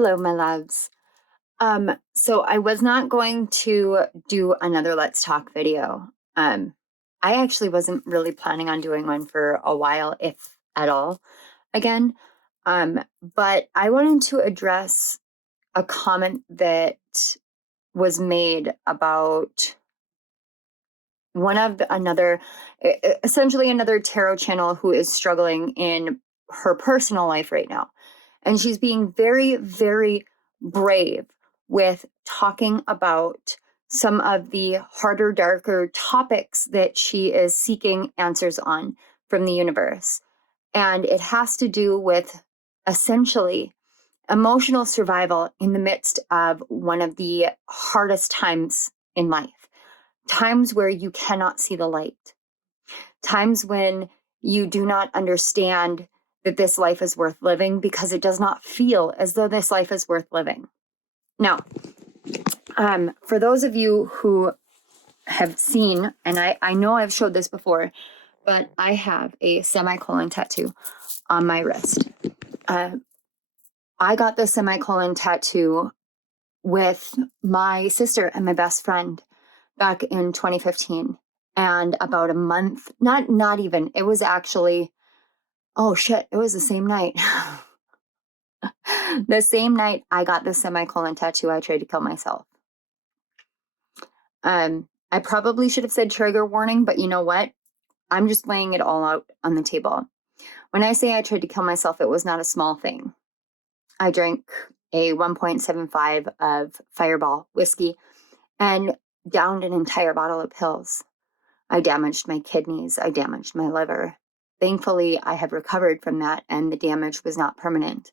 Hello, my loves. So I was not going to do another Let's Talk video. I actually wasn't really planning on doing one for a while, if at all, again. But I wanted to address a comment that was made about essentially another tarot channel who is struggling in her personal life right now. And she's being very, very brave with talking about some of the harder, darker topics that she is seeking answers on from the universe. And it has to do with essentially emotional survival in the midst of one of the hardest times in life. Times where you cannot see the light, times when you do not understand that this life is worth living because it does not feel as though this life is worth living. Now, for those of you who have seen, and I know I've showed this before, but I have a semicolon tattoo on my wrist. I got the semicolon tattoo with my sister and my best friend back in 2015. And about a month, not even, it was actually, oh shit, it was the same night. The same night I got the semicolon tattoo, I tried to kill myself. I probably should have said trigger warning, but you know what? I'm just laying it all out on the table. When I say I tried to kill myself, it was not a small thing. I drank a 1.75 of Fireball whiskey and downed an entire bottle of pills. I damaged my kidneys. I damaged my liver. Thankfully, I have recovered from that and the damage was not permanent.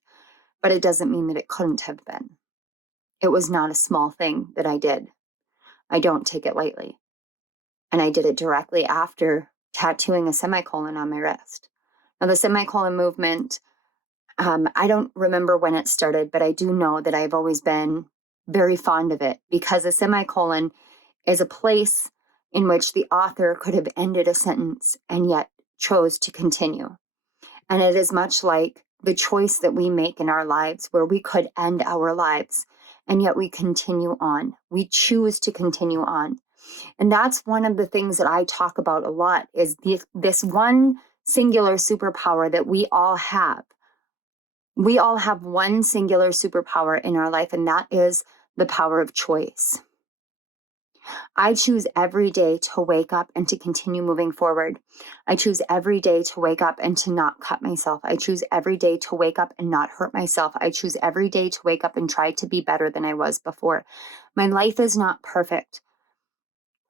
But it doesn't mean that it couldn't have been. It was not a small thing that I did. I don't take it lightly. And I did it directly after tattooing a semicolon on my wrist. Now, the semicolon movement, I don't remember when it started, but I do know that I've always been very fond of it because a semicolon is a place in which the author could have ended a sentence and yet chose to continue. And it is much like the choice that we make in our lives where we could end our lives and yet we continue on. We choose to continue on. And that's one of the things that I talk about a lot is this one singular superpower that we all have. We all have one singular superpower in our life, and that is the power of choice. I choose every day to wake up and to continue moving forward. I choose every day to wake up and to not cut myself. I choose every day to wake up and not hurt myself. I choose every day to wake up and try to be better than I was before. My life is not perfect.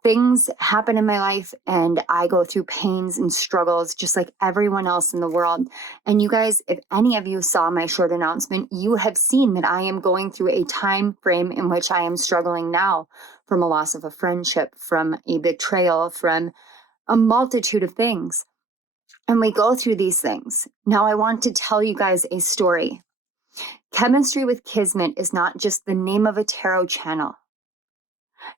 Things happen in my life and I go through pains and struggles just like everyone else in the world. And you guys, if any of you saw my short announcement, you have seen that I am going through a time frame in which I am struggling now from a loss of a friendship, from a betrayal, from a multitude of things. And we go through these things. Now I want to tell you guys a story. Chemistry with Kismet is not just the name of a tarot channel.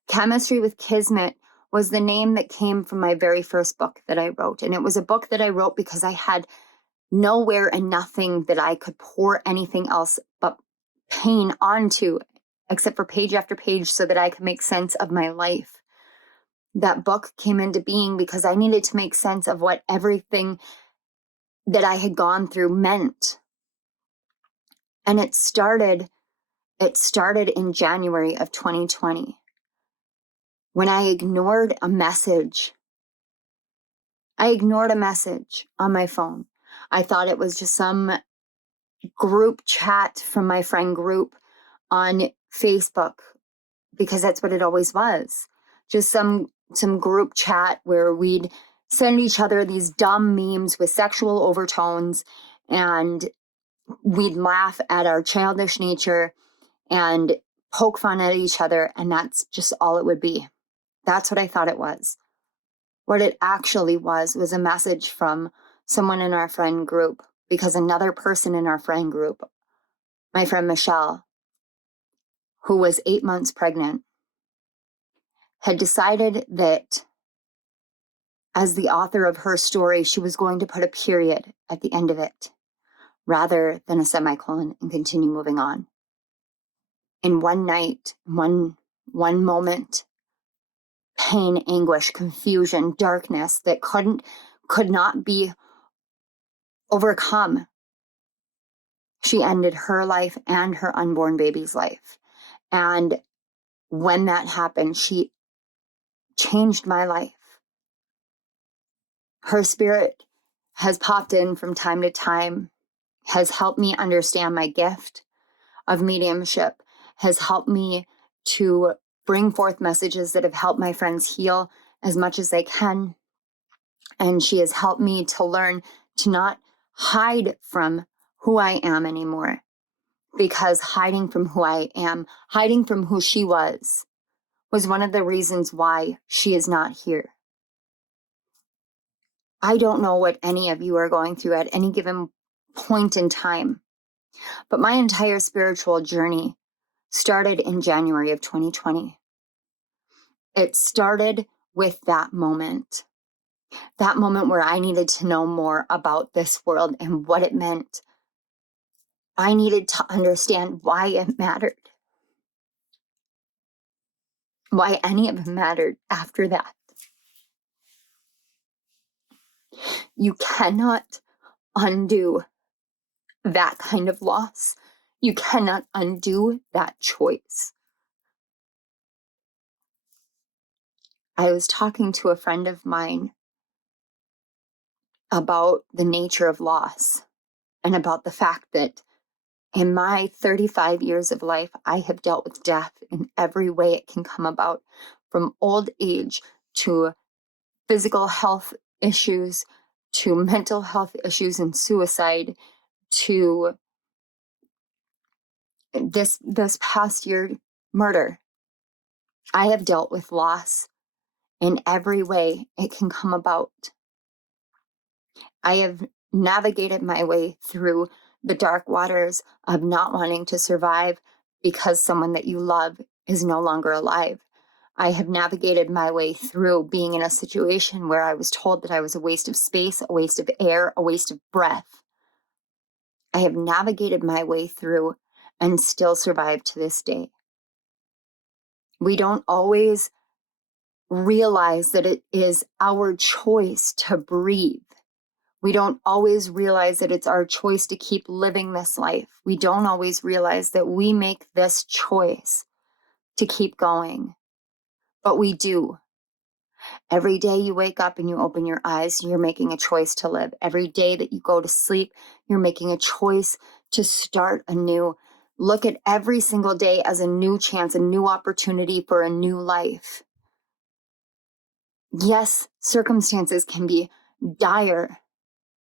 Chemistry with Kismet was the name that came from my very first book that I wrote. And it was a book that I wrote because I had nowhere and nothing that I could pour anything else but pain onto, except for page after page, so that I could make sense of my life. That book came into being because I needed to make sense of what everything that I had gone through meant. And it started in January of 2020. When I ignored a message on my phone. I thought it was just some group chat from my friend group on Facebook, because that's what it always was. Just some group chat where we'd send each other these dumb memes with sexual overtones, and we'd laugh at our childish nature and poke fun at each other, and that's just all it would be. That's what I thought it was. What it actually was a message from someone in our friend group, because another person in our friend group, my friend Michelle, who was 8 months pregnant, had decided that as the author of her story, she was going to put a period at the end of it rather than a semicolon and continue moving on. in one night, one moment, pain, anguish, confusion, darkness that could not be overcome. She ended her life and her unborn baby's life. And when that happened, she changed my life. Her spirit has popped in from time to time, has helped me understand my gift of mediumship, has helped me to bring forth messages that have helped my friends heal as much as they can. And she has helped me to learn to not hide from who I am anymore, because hiding from who I am, hiding from who she was one of the reasons why she is not here. I don't know what any of you are going through at any given point in time, but my entire spiritual journey started in January of 2020. It started with that moment where I needed to know more about this world and what it meant. I needed to understand why it mattered, why any of it mattered after that. You cannot undo that kind of loss. You cannot undo that choice. I was talking to a friend of mine about the nature of loss and about the fact that in my 35 years of life, I have dealt with death in every way it can come about, from old age to physical health issues, to mental health issues and suicide, to this past year, murder. I have dealt with loss in every way it can come about. I have navigated my way through the dark waters of not wanting to survive because someone that you love is no longer alive. I have navigated my way through being in a situation where I was told that I was a waste of space, a waste of air, a waste of breath. I have navigated my way through and still survive to this day. We don't always realize that it is our choice to breathe. We don't always realize that it's our choice to keep living this life. We don't always realize that we make this choice to keep going, but we do. Every day you wake up and you open your eyes, you're making a choice to live. Every day that you go to sleep, you're making a choice to start anew. Look at every single day as a new chance, a new opportunity for a new life. Yes, circumstances can be dire.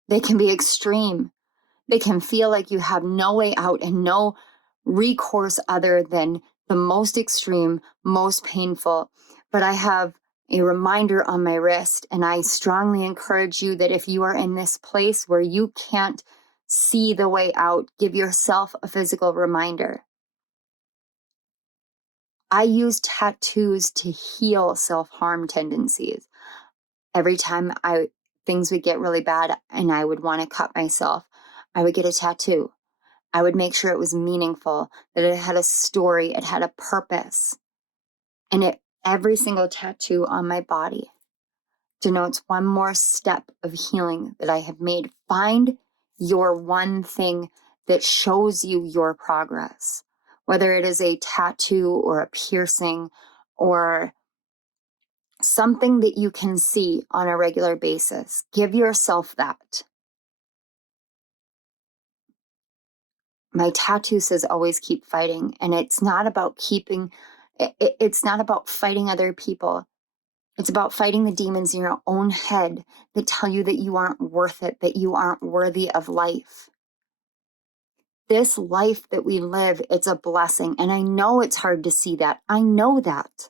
They can be extreme. They can feel like you have no way out and no recourse other than the most extreme, most painful. But I have a reminder on my wrist, and I strongly encourage you that if you are in this place where you can't see the way out, give yourself a physical reminder. I use tattoos to heal self-harm tendencies. Every time things would get really bad and I would want to cut myself, I would get a tattoo. I would make sure it was meaningful, that it had a story, it had a purpose. And every single tattoo on my body denotes one more step of healing that I have made. Find your one thing that shows you your progress, whether it is a tattoo or a piercing or something that you can see on a regular basis. Give yourself that. My tattoo says always keep fighting, and it's not about it's not about fighting other people. It's about fighting the demons in your own head that tell you that you aren't worth it, that you aren't worthy of life. This life that we live, it's a blessing, and I know it's hard to see that. I know that.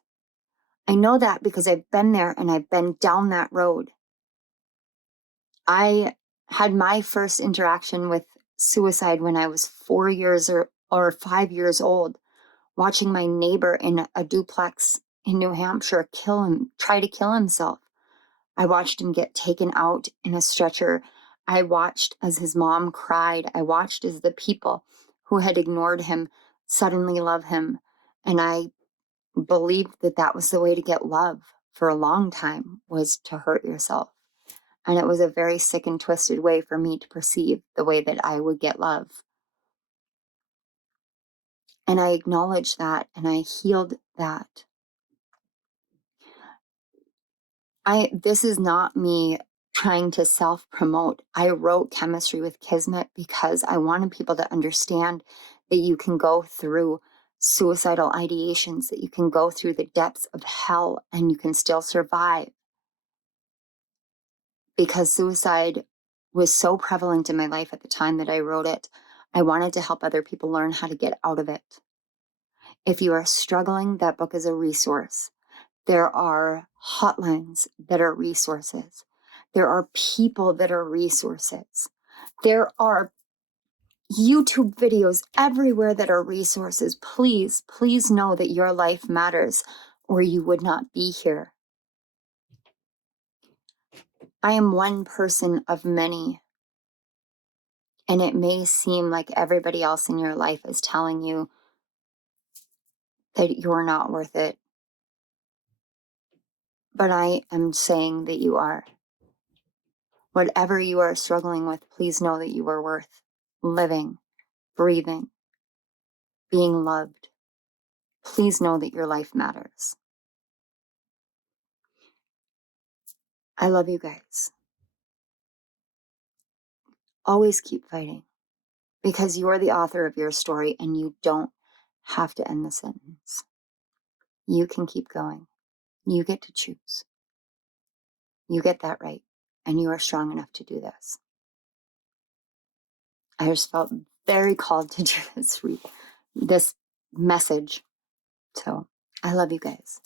I know that because I've been there and I've been down that road. I had my first interaction with suicide when I was 4 years or 5 years old, watching my neighbor in a duplex in New Hampshire try to kill himself. I watched him get taken out in a stretcher. I watched as his mom cried. I watched as the people who had ignored him suddenly love him. And I believed that that was the way to get love for a long time, was to hurt yourself. And it was a very sick and twisted way for me to perceive the way that I would get love. And I acknowledged that and I healed that. This is not me trying to self-promote. I wrote Chemistry with Kismet because I wanted people to understand that you can go through suicidal ideations, that you can go through the depths of hell and you can still survive. Because suicide was so prevalent in my life at the time that I wrote it, I wanted to help other people learn how to get out of it. If you are struggling, that book is a resource. There are hotlines that are resources. There are people that are resources. There are YouTube videos everywhere that are resources. Please, please know that your life matters, or you would not be here. I am one person of many, and it may seem like everybody else in your life is telling you that you're not worth it, but I am saying that you are. Whatever you are struggling with, please know that you are worth living, breathing, being loved. Please know that your life matters. I love you guys. Always keep fighting, because you're the author of your story and you don't have to end the sentence. You can keep going. You get to choose. You get that right, and you are strong enough to do this. I just felt very called to do this message. So I love you guys.